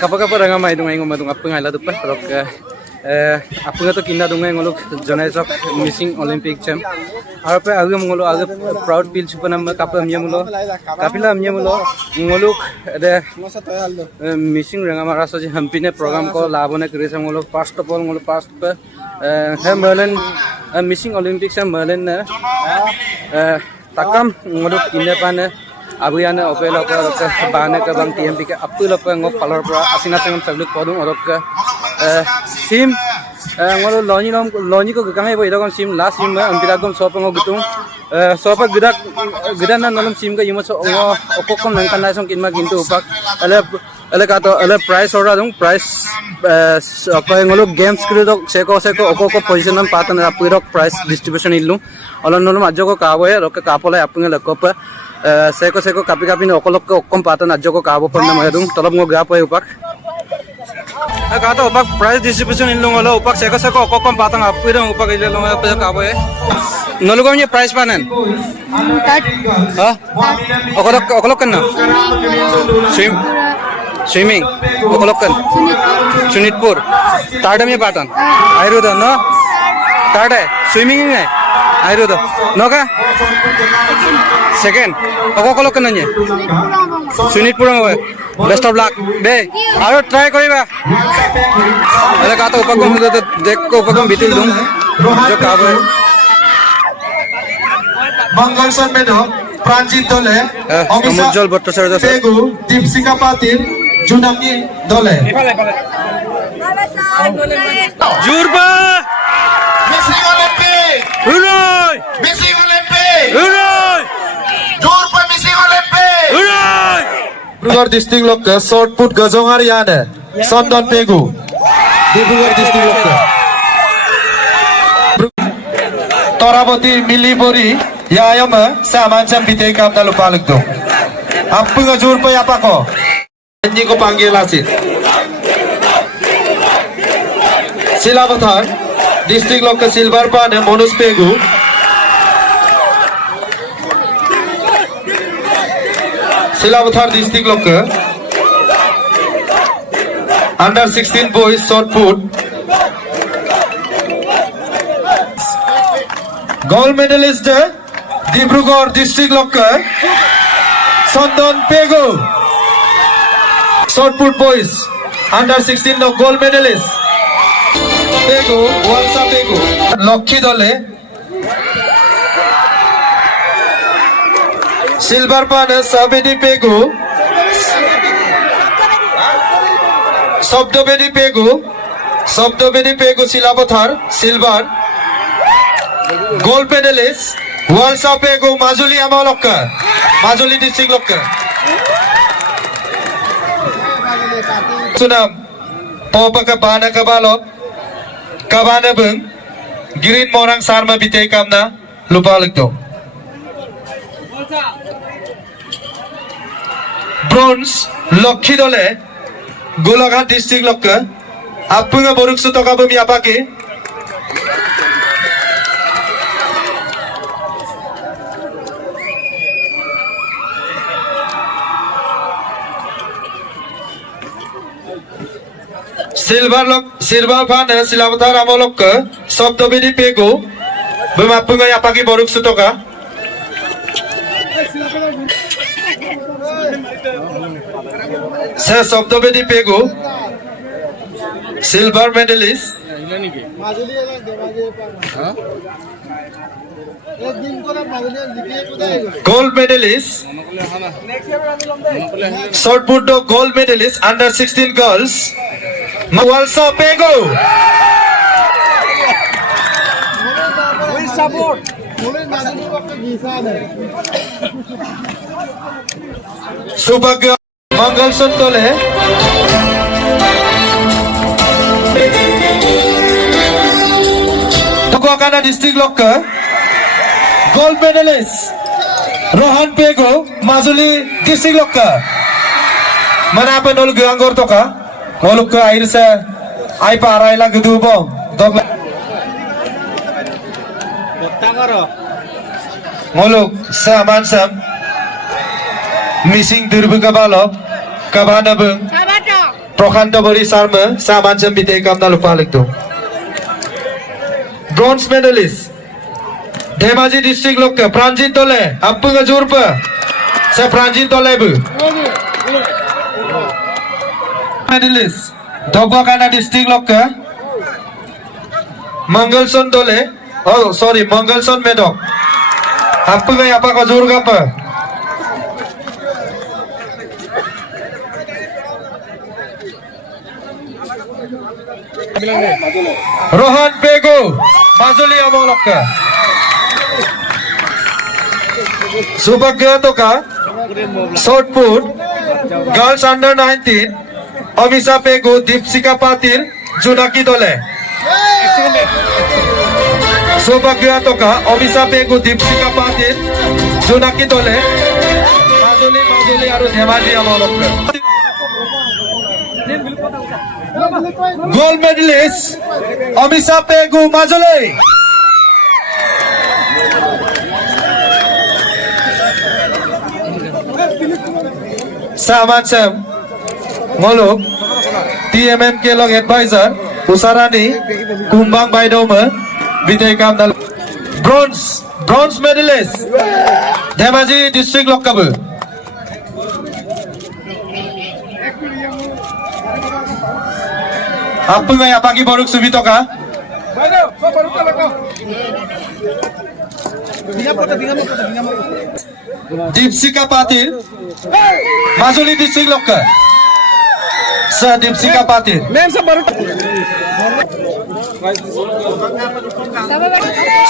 Kapag ranga may dungay ngumadung apeng ay lado pa rok apeng to kinda dungay ngolok jonai sok missing Olympic champ arpe age mongolo age proud feel supanam kapam yamulo kapila yamulo ngolok de missing ranga maraso ji hampine program ko labone krisa ngolok first of all ngolok first pa merlin missing Olympic champ merlin takam ngolok kinda pane Abuyan opel opel bane ka bang TMP ka apul opel ngok color pra asina sangam sagluk podung orok ka sim ngolo loni ko gangai bo idakom sim last sim ampira kom sopa ngok gutung sopa gidak na nalum sim ka yimo so okokom nangkan na song kinma gintu upak ale ka to ale price ora dung price ko ngolo games kredok seko okoko position nam patan apurok price distribution illu olon nolum ajoko ka bo rok ka pole apung lekop seko kapi no okolok ko okkom patan ajoko ka bo ponna mayadung tolop ngo gap hoy upak kato upak price distribution illu ngolo upak seko okkom patan apurong upak illu pe ka bo nolugom ye price panen ha okolok kan na swimming okolok kan sunitpur tardam ye patan ayrudo no tard hai swimming hai ayrudo no ka second okolok kan nye sunitpur hoy best of luck be aro try koriba ale ka to upagom dekko upagom bitil dum jo ka bo Mangalson Medo, Pranjit Dole, Omujjol Bhattacharya Pegu, Deepsika Patil, Junaki Dole. Jurba Missing Olympic! Hurray Missing Olympic! Hurray Jurpa Missing Olympic! Hurray Dibrugarh district lok short put Gajongar Yane, Sondon Pegu, Dibrugarh district lok Toraboti Milibori, Yayama, Samancam Bite Kamda Lupalik do. Appunga Jurpa Yapako, Anji ko panggil asit. Silavathar, district lok Silver Pane, Monus Pegu. Silavathar district lok under 16 boys short put. Gold medalist Dibrugarh district locker Sondon Pegu short put boys under 16 no gold medalist Pegu Walsa Pegu Lokhi Dole silver pan Sabedi Pegu Sobdobedi Pegu Silavathar silver gold medalist Walsa Pegu Majuli Amalokka Majuli district lokka Sunam Popaka Bana Kabalok Kabana Bung Girin Morang Sarma Bite Kamna Lupalikto Bronze Lokhi Dole Golaghat district lokka Appunga Boruksu Tokabum Yapaki silver fan Silavathar Amolok Sobdobedi Pegu Bumapunga Yapaki Boruk Sutoka Sir Sobdobedi Pegu silver medalist gold medalist short put gold medalist under 16 girls Walsa Pegu we support Subhagya Mangalson Dole Tukwakana district locker gold medalist Rohan Pegu Majuli district locker mana apa nol Gangor toka Moluk ke air se ai parai la gedu bom dog moluk sa mansam missing durbu kabalok kabana bung Prokhanta Bori Sarma, Samansam Bitekam Nalupalik. Bronze medalist, Dhemaji district lokka, Pranjit Dole, Appunga Jurpa, Sa Pranjit Dolebu. Medalist, Dobakana district lokka, Mangalson Dole, oh sorry, Mangalson Medok, Appunga Yapaka Jurgapa. Rohan Pego, Majuli Amolokka. Subhagya Toka, short put, girls under 19, Amisa Pego, Dipsika Patil, Junaki Dole. Subhagya Toka, Amisa Pego, Dipsika Patil, Junaki Dole. Majuli Aru Dhemaji Amolokka. Gold medalist, Amisa Pegu Majuli. Saman Sam, Molok, TMMK Log Advisor, Usarani, Kumbang Baidoma, Vitekam Dal. Bronze medalist, Dhemaji District Lokkabu. Appunga Yapaki Boruk Subitoka. Dipsika Patil, Majuli District Lokka. Sir Dipsika Patil.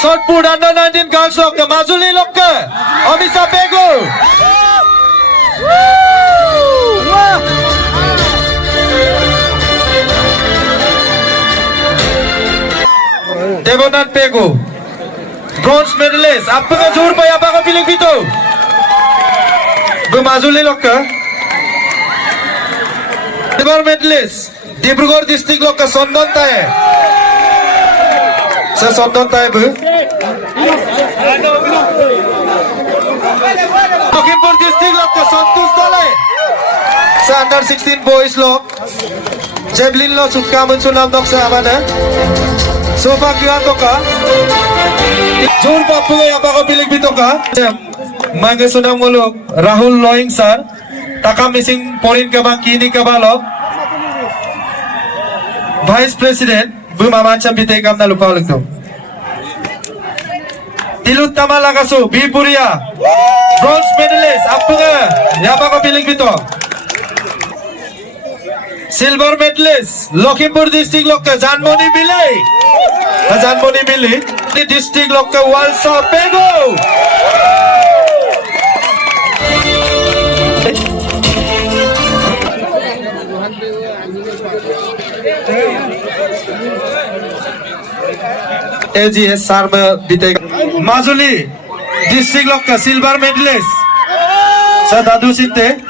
Short put under 19 girls Lokka, Majuli Lokka, Amisa Pegu. Devonath Pego, bronze medalist. Appunga Jurpa Yapaka Piling Pito. Majuli Lokka. Silver medalist, Dibrugarh district Lokka Sondon Taye. Sir Sondon Taye Bu. Lakhimpur district Lokka Santosh Dole. Sir under 16 boys Lok. Javelin Lo Sutkamun Sunam Dok Sa Amana. Subhagya Toka, Jur Papu Yapaka Piling Bitoka, Manga Sunam Muluk, Rahul Loing Sir, Taka Missing Porin Kabang Kini Kabalo, Vice President, Bumamacham Bitekam Nalupalukto. Tilut Tamalakasu, Bipuria, bronze medalist, Appunga, Yapaka Piling Bito. Silver medalist, Lakhimpur district Lokka, Janmoni Bilai. Janmoni Bilai, the district Lokka, Walsa Pego. AGS Sarma Bitek. Majuli district Lokka, silver medalist. Sadadu Sinte.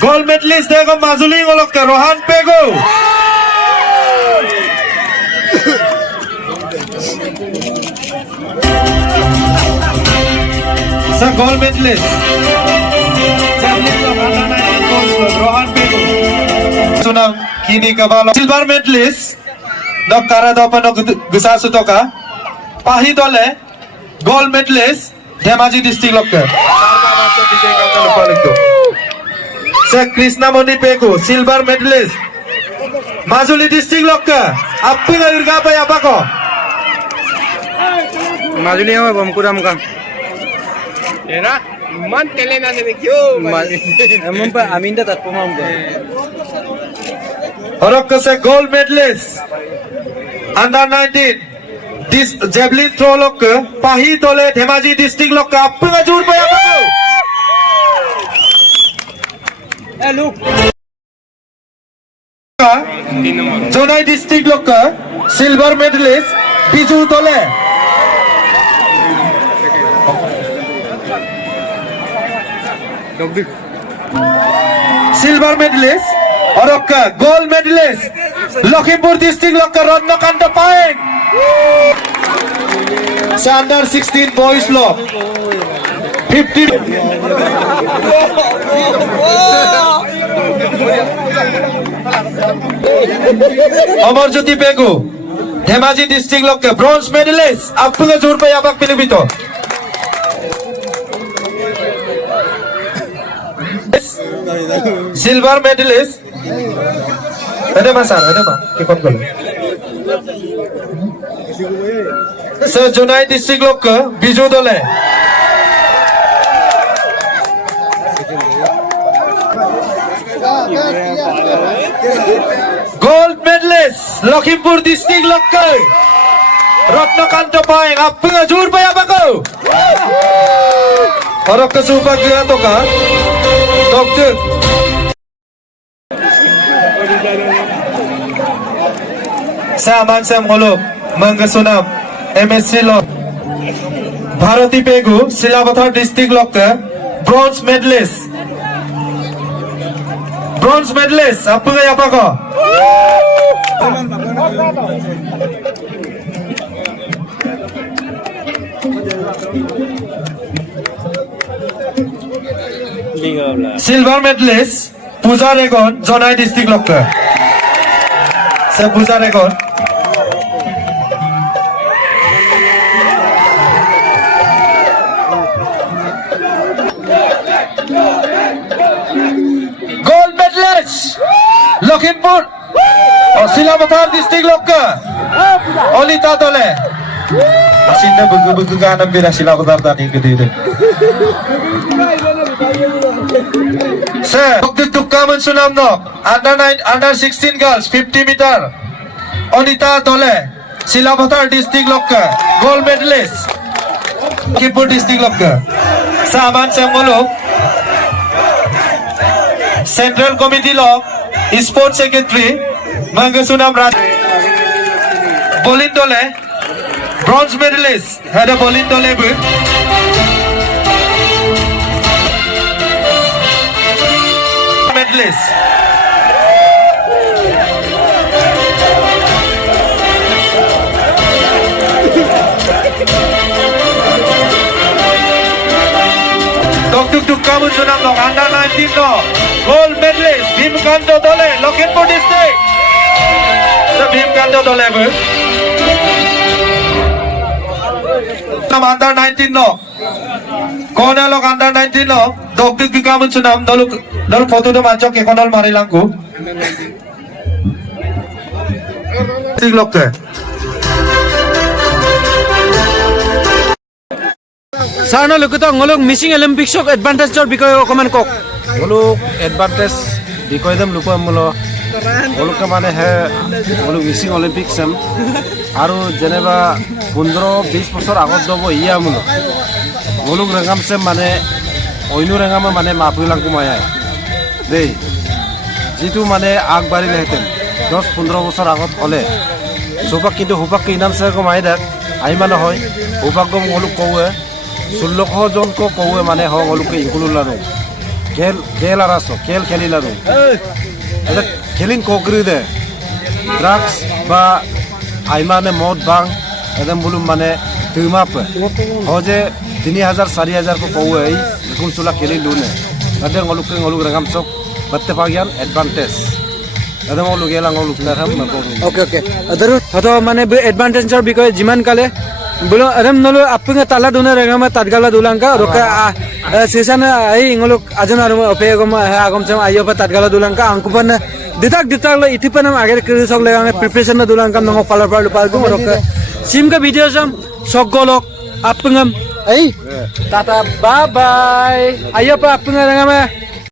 Gold medalist देखो Majuli Golokka, Rohan Pego. Sir gold medalist. Rohan Pego. Sunam Kini Kabalo. Silver medalist. Dok Kara Dopano Gusasu Toka. Pahi Dole. Gold medalist. Dhemaji district Lokka. Sir Krishna Moni Pego, silver medalist. Majuli district Lokka, Appunga Urgapa Yapako. Majuli yang Bamkuram kan. Era, man telena ne kyo. Mumpa Aminda tak pemam kan. Orokka se gold medalist. Under 19. This javelin throw Lokka, Pahi Dole, Dhemaji district Lokka, Appunga Jurpa Yapako. Look. Jonai district Lokka, silver medalist, Biju Dole. Silver medalist, Orokka, gold medalist, Lakhimpur district Lokka, Ratnakanta Paeng. Under 16 boys Lok, 50. Amarjyoti Pegu, Dhemaji district lokke bronze medalist. Appunge jur pai abak pilibito. Silver medalist. Ada mas, kikon kolo. Sir Jonai district lokke Biju Dole. Gold medalist Lakhimpur district lokke Ratnakanto Paeng. Appunge jur pai abako. Orok kesupagya toka. Dokter. Saman Sam Holok Mangasunam MSc Law Bharati Pegu Silabathar district lokke bronze medalist. Bronze medalist appunge apako. Silver medalist Pooja Regon Jonai district lokke. Se Pooja Regon. Gold medalist Lakhimpur Silabathar district lokke Olita Dole. Asinda bugu-bugu ganam bira Silabathar tani gede. Sir, Tukkaman Sunamno, under 16 girls, 50 meter. Onita Dole, Silabathar district lokke, gold medalist. Kipur district lokke. Saman Samolo, Central Committee Law, Sports Secretary, Mangasunam Raj. Bolin Dole, bronze medalist, had a Bolin Dole boot. Medalist. Dr. Tukkaman Sunamno, under 19 no, gold medalist, Bhimkanto Dole, Lakhimpur district. So Bhimkanto Dole, under 19 no, Kona lok under 19 no, Dr. Tukkaman Sunam, Dol photo to manchok ekonol marilangku. District lokke. Sarno lukuto ngolok missing Olympics ok advantage jor bikoy comment kok. Ngolok advantage bikoy dem luko mulo. Ngolok ke mane he ngolok missing Olympics sem. Aru jeneba 15-20 বছর আগত dobo iya mulo. Ngolok rengam sem mane oinu rengam mane mapulang kumayai. Dei. Jitu mane agbari lehten 10-15 বছর আগত hole. Sopak kintu hupak ke inam se kumai dak. Ai mane hoy. Hupak gom ngolok kowe. 16 জন কো কওয়ে মানে হ অলুকে ইনক্লুলারো খেল আরাসো খেল খেলিলারো এটা খেলিন কোকরি দে drugs বা আইমানে মদ বাং এদম বুলুম মানে তুমাপ হজে 3000 4000 কো কওয়ে ইকুন সুলা খেলিন দুনে আদে অলুক রাগাম সক বাতে পাগিয়ান অ্যাডভান্টেজ এদম অলুক এলাং অলুক নারাম না ওকে ওকে আদারু হতো মানে অ্যাডভান্টেজ জর বিকয় জিমান কালে Belum adam nolo appunge tala duna rengama tatgala dulangka roka season ai ngolok ajana rum ope gom agom sam ayo pa tatgala dulangka angkupan ditak lo itipanam ager kiri sok legang preparation na dulangka nongo palar gum roka sim ka video sam sok golok appungam ai tata bye bye ayo pa appunge rengama